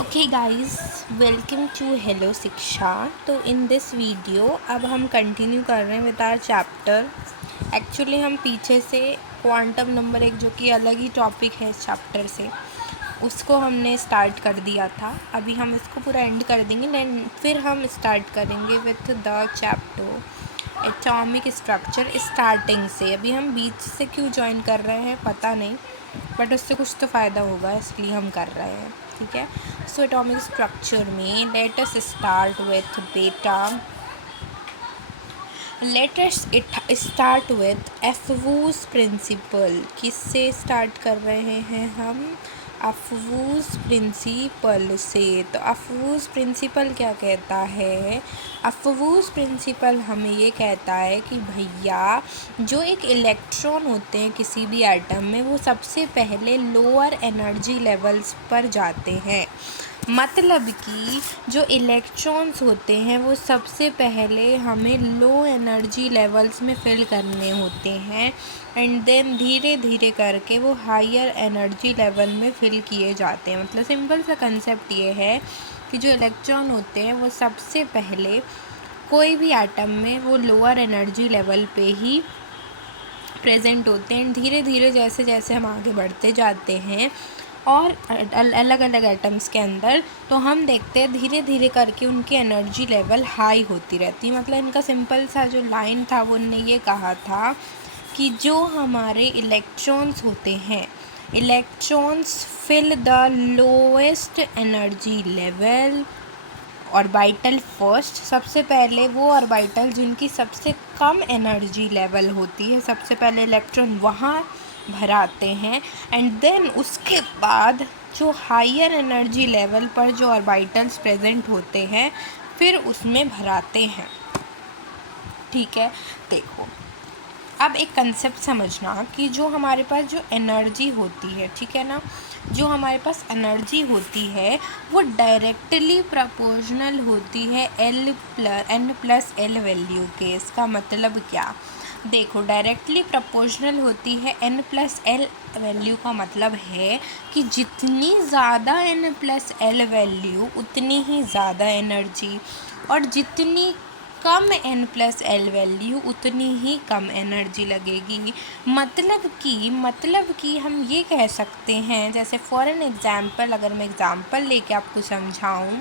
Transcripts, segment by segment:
Okay guys, welcome to hello Shiksha. तो in this video अब हम कंटिन्यू कर रहे हैं विद आवर चैप्टर। एक्चुअली हम पीछे से क्वांटम नंबर एक, जो कि अलग ही टॉपिक है इस चैप्टर से, उसको हमने स्टार्ट कर दिया था। अभी हम इसको पूरा एंड कर देंगे, देन फिर हम स्टार्ट करेंगे with the chapter atomic structure starting से। अभी हम बीच से क्यों ज्वाइन कर रहे हैं पता नहीं, बट उससे कुछ तो फ़ायदा होगा इसलिए हम कर रहे हैं। ठीक है, सो एटॉमिक स्ट्रक्चर में लेट अस स्टार्ट विथ बेटा। Let us start with Aufbau principle. किससे स्टार्ट कर रहे हैं हम? अफवूस प्रिंसिपल से। तो अफवूस प्रिंसिपल क्या कहता है? अफवूस प्रिंसिपल हमें ये कहता है कि भैया, जो एक इलेक्ट्रॉन होते हैं किसी भी एटम में, वो सबसे पहले लोअर एनर्जी लेवल्स पर जाते हैं। मतलब कि जो इलेक्ट्रॉन्स होते हैं वो सबसे पहले हमें लो एनर्जी लेवल्स में फिल करने होते हैं, एंड देन धीरे धीरे करके वो हायर एनर्जी लेवल में फिल किए जाते हैं। मतलब सिंपल सा कंसेप्ट ये है कि जो इलेक्ट्रॉन होते हैं वो सबसे पहले कोई भी एटम में वो लोअर एनर्जी लेवल पे ही प्रेजेंट होते हैं। धीरे धीरे जैसे जैसे हम आगे बढ़ते जाते हैं और अलग अलग एटम्स के अंदर, तो हम देखते हैं धीरे धीरे करके उनकी एनर्जी लेवल हाई होती रहती है। मतलब इनका सिंपल सा जो लाइन था वो उनने ये कहा था कि जो हमारे इलेक्ट्रॉन्स होते हैं, electrons fill the lowest energy level orbital first. सबसे पहले वो ऑर्बिटल जिनकी सबसे कम एनर्जी लेवल होती है, सबसे पहले इलेक्ट्रॉन वहाँ भराते हैं, एंड देन उसके बाद जो हायर एनर्जी लेवल पर जो ऑर्बिटल्स प्रेजेंट होते हैं फिर उसमें भराते हैं। ठीक है, देखो अब एक कंसेप्ट समझना कि जो हमारे पास जो एनर्जी होती है, ठीक है ना, जो हमारे पास एनर्जी होती है वो डायरेक्टली प्रोपोर्शनल होती है n+l वैल्यू के। इसका मतलब क्या? देखो, डायरेक्टली प्रोपोर्शनल होती है n+l वैल्यू का मतलब है कि जितनी ज़्यादा n+l वैल्यू उतनी ही ज़्यादा एनर्जी, और जितनी कम n+l वैल्यू उतनी ही कम एनर्जी लगेगी। मतलब कि हम ये कह सकते हैं, जैसे फॉर एन एग्ज़ाम्पल, अगर मैं एग्ज़ाम्पल लेके आपको समझाऊँ,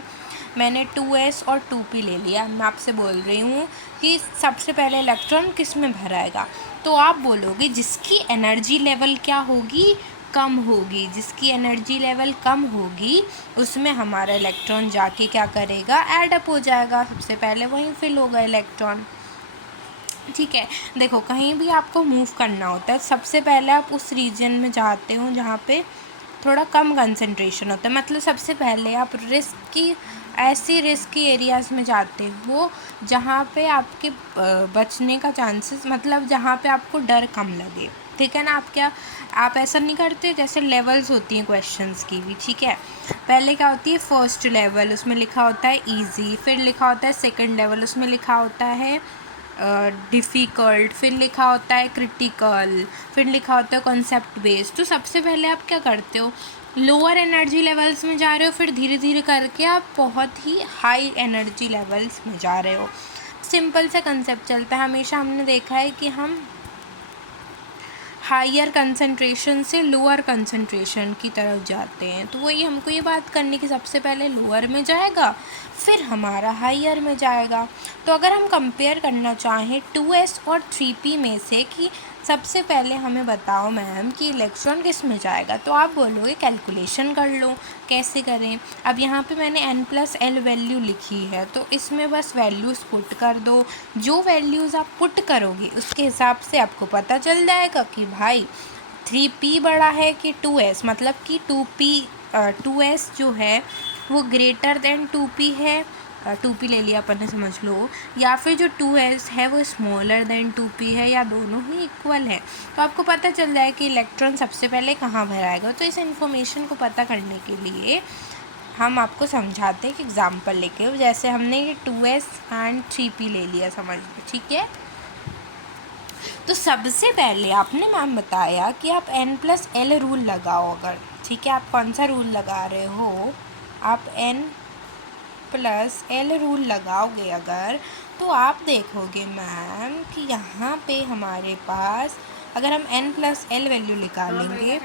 मैंने 2s और 2p ले लिया। मैं आपसे बोल रही हूँ कि सबसे पहले इलेक्ट्रॉन किस में भराएगा, तो आप बोलोगे जिसकी एनर्जी लेवल क्या होगी? कम होगी। जिसकी एनर्जी लेवल कम होगी उसमें हमारा इलेक्ट्रॉन जाके क्या करेगा? ऐड अप हो जाएगा। सबसे पहले वहीं फिल होगा इलेक्ट्रॉन। ठीक है, देखो कहीं भी आपको मूव करना होता है सबसे पहले आप उस रीजन में जाते हो जहाँ पे थोड़ा कम कंसंट्रेशन होता है। मतलब सबसे पहले आप ऐसी रिस्की एरियाज़ में जाते हो जहाँ पे आपके बचने का चांसेस, मतलब जहाँ पे आपको डर कम लगे। ठीक है ना, आप ऐसा नहीं करते? जैसे लेवल्स होती हैं क्वेश्चंस की भी, ठीक है। पहले क्या होती है? फर्स्ट लेवल, उसमें लिखा होता है इजी, फिर लिखा होता है सेकंड लेवल, उसमें लिखा होता है डिफ़िकल्ट, फिर लिखा होता है क्रिटिकल, फिर लिखा होता है कॉन्सेप्ट बेस्ड। तो सबसे पहले आप क्या करते हो? लोअर एनर्जी लेवल्स में जा रहे हो, फिर धीरे धीरे करके आप बहुत ही हाई एनर्जी लेवल्स में जा रहे हो। सिंपल सा कंसेप्ट चलता है हमेशा। हमने देखा है कि हम हायर कंसंट्रेशन से लोअर कंसंट्रेशन की तरफ जाते हैं, तो वही हमको ये बात करनी कि सबसे पहले लोअर में जाएगा फिर हमारा हायर में जाएगा। तो अगर हम कंपेयर करना चाहें 2s और 3p में से कि सबसे पहले हमें बताओ मैम कि इलेक्ट्रॉन किस में जाएगा, तो आप बोलोगे कैलकुलेशन कर लो। कैसे करें? अब यहाँ पे मैंने n+l वैल्यू लिखी है, तो इसमें बस वैल्यूज़ पुट कर दो। जो वैल्यूज़ आप पुट करोगे उसके हिसाब से आपको पता चल जाएगा कि भाई 3p बड़ा है कि 2s। मतलब कि 2s जो है वो ग्रेटर देन 2p है। 2p ले लिया अपन ने, समझ लो, या फिर जो 2s है वो स्मॉलर देन 2p है, या दोनों ही इक्वल है। तो आपको पता चल जाए कि इलेक्ट्रॉन सबसे पहले कहाँ भराएगा। तो इस इन्फॉर्मेशन को पता करने के लिए हम आपको समझाते हैं कि एग्जाम्पल लेके, जैसे हमने ये 2s एंड 3p ले लिया, समझ लो, ठीक है। तो सबसे पहले आपने मैम बताया कि आप n+l रूल लगाओ। अगर ठीक है, आप कौन सा रूल लगा रहे हो? आप n+l रूल लगाओगे अगर, तो आप देखोगे मैम कि यहाँ पे हमारे पास अगर हम n+l वैल्यू निकालेंगे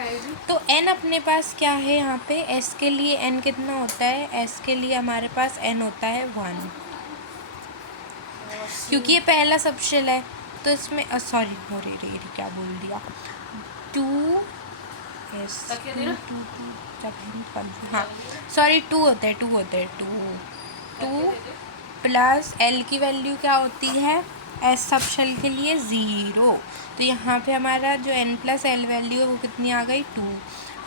तो n अपने पास क्या है, यहाँ पे s के लिए n कितना होता है, s के लिए हमारे पास n होता है 1, क्योंकि ये पहला सबशेल है। तो इसमें सॉरी हो रही क्या बोल दिया, 2s हाँ सॉरी 2 होते हैं 2 प्लस l की वैल्यू क्या होती है s सबशेल के लिए 0। तो यहाँ पे हमारा जो n+l वैल्यू है वो कितनी आ गई 2।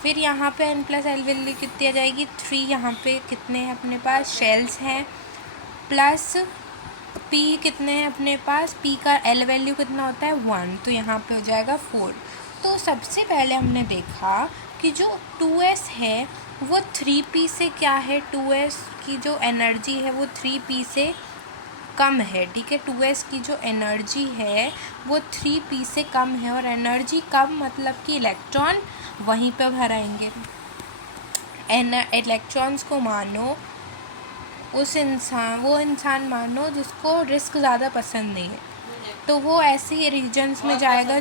फिर यहाँ पे n+l वैल्यू कितनी आ जाएगी 3। यहाँ पे कितने हैं अपने पास शेल्स हैं, प्लस p कितने हैं अपने पास, p का l वैल्यू कितना होता है 1, तो यहाँ पे हो जाएगा 4। तो सबसे पहले हमने देखा कि जो 2s है वो 3p से क्या है, 2s की जो एनर्जी है वो 3p से कम है, ठीक है। 2s की जो एनर्जी है वो 3p से कम है, और एनर्जी कम मतलब कि इलेक्ट्रॉन वहीं पे भराएंगे। इलेक्ट्रॉन्स को मानो वो इंसान मानो जिसको रिस्क ज़्यादा पसंद नहीं है, तो वो ऐसी रीजन्स में जाएगा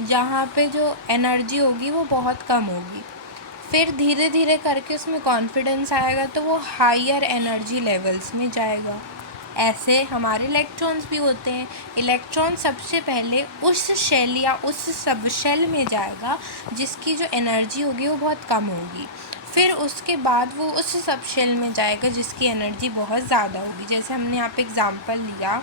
जहाँ पे जो एनर्जी होगी वो बहुत कम होगी। फिर धीरे धीरे करके उसमें कॉन्फिडेंस आएगा तो वो हायर एनर्जी लेवल्स में जाएगा। ऐसे हमारे इलेक्ट्रॉन्स भी होते हैं। इलेक्ट्रॉन सबसे पहले उस शेल या उस सब शेल में जाएगा जिसकी जो एनर्जी होगी वो बहुत कम होगी। फिर उसके बाद वो उस सब शेल में जाएगा जिसकी एनर्जी बहुत ज़्यादा होगी। जैसे हमने यहाँ पे एग्ज़ाम्पल लिया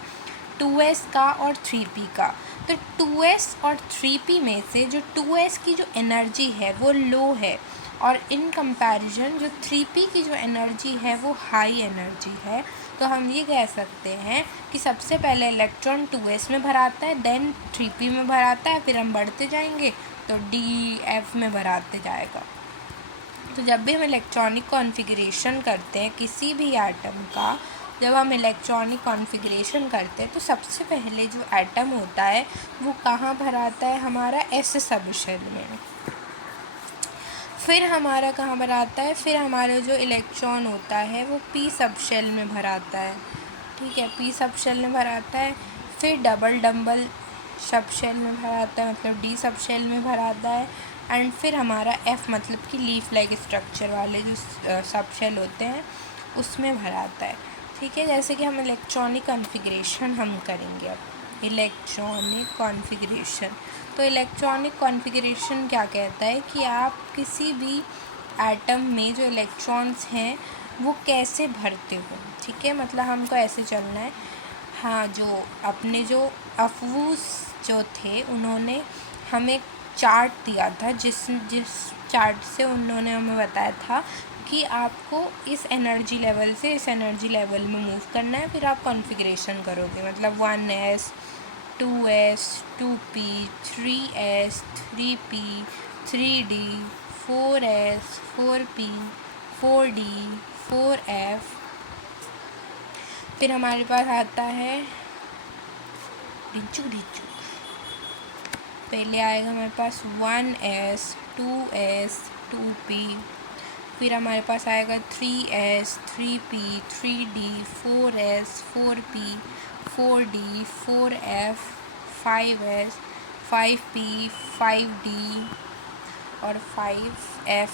2s का और 3p का, तो 2s और 3p में से जो 2s की जो एनर्जी है वो लो है, और इन कंपैरिजन जो 3p की जो एनर्जी है वो हाई एनर्जी है। तो हम ये कह सकते हैं कि सबसे पहले इलेक्ट्रॉन 2s में भराता है, देन 3p में भराता है, फिर हम बढ़ते जाएंगे तो d f में भराते जाएगा। तो जब भी हम इलेक्ट्रॉनिक कॉन्फ़िगरेशन करते हैं किसी भी एटम का, जब हम इलेक्ट्रॉनिक कॉन्फ़िगरेशन करते हैं तो सबसे पहले जो एटम होता है वो कहाँ भराता है, हमारा s सबशेल में। फिर हमारा कहाँ भराता है, फिर हमारा जो इलेक्ट्रॉन होता है वो p सबशेल में भराता है, ठीक है, p सबशेल में भराता है। फिर डबल सबशेल में भराता है, मतलब d सबशेल में भराता है। एंड फिर हमारा f मतलब कि लीफ लाइक स्ट्रक्चर वाले जो सबशेल होते हैं उसमें भराता है, ठीक है। जैसे कि हम इलेक्ट्रॉनिक कॉन्फ़िगरेशन हम करेंगे अब इलेक्ट्रॉनिक कॉन्फ़िगरेशन। तो इलेक्ट्रॉनिक कॉन्फ़िगरेशन क्या कहता है कि आप किसी भी एटम में जो इलेक्ट्रॉन्स हैं वो कैसे भरते हो, ठीक है, मतलब हमको ऐसे चलना है। हाँ, जो अपने जो अफवूस जो थे उन्होंने हमें चार्ट दिया था, जिस चार्ट से उन्होंने हमें बताया था कि आपको इस एनर्जी लेवल से इस एनर्जी लेवल में मूव करना है। फिर आप कॉन्फ़िगरेशन करोगे, मतलब 1s 2s 2p 3s 3p 3d 4s 4p 4d 4f। फिर हमारे पास आता है ढिंचुक, पहले आएगा हमारे पास 1s 2s 2p, फिर हमारे पास आएगा 3s 3p 3d 4s 4p 4d 4f 5s 5p 5d और 5f।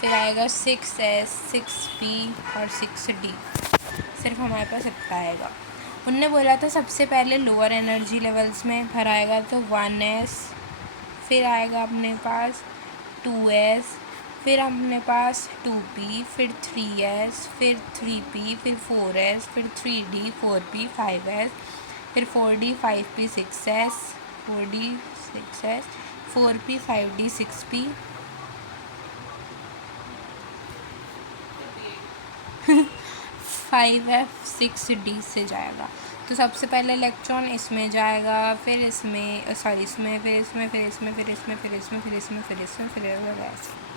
फिर आएगा 6s 6p और 6d। सिर्फ हमारे पास इतना आएगा। उनने बोला था सबसे पहले लोअर एनर्जी लेवल्स में भराएगा तो 1s, फिर आएगा अपने पास 2s, फिर अपने पास 2p, फिर 3s, फिर 3p, फिर 4s, फिर 3d 4p 5s, फिर 4d 5p 6s 4d 6s 4p 5d 6p 5f 6d से जाएगा। तो सबसे पहले इलेक्ट्रॉन इसमें जाएगा, फिर इसमें फिर इसमें फिर इसमें फिर इसमें फिर इसमें फिर इसमें फिर इसमें फिर इसमें फिर ऐसे।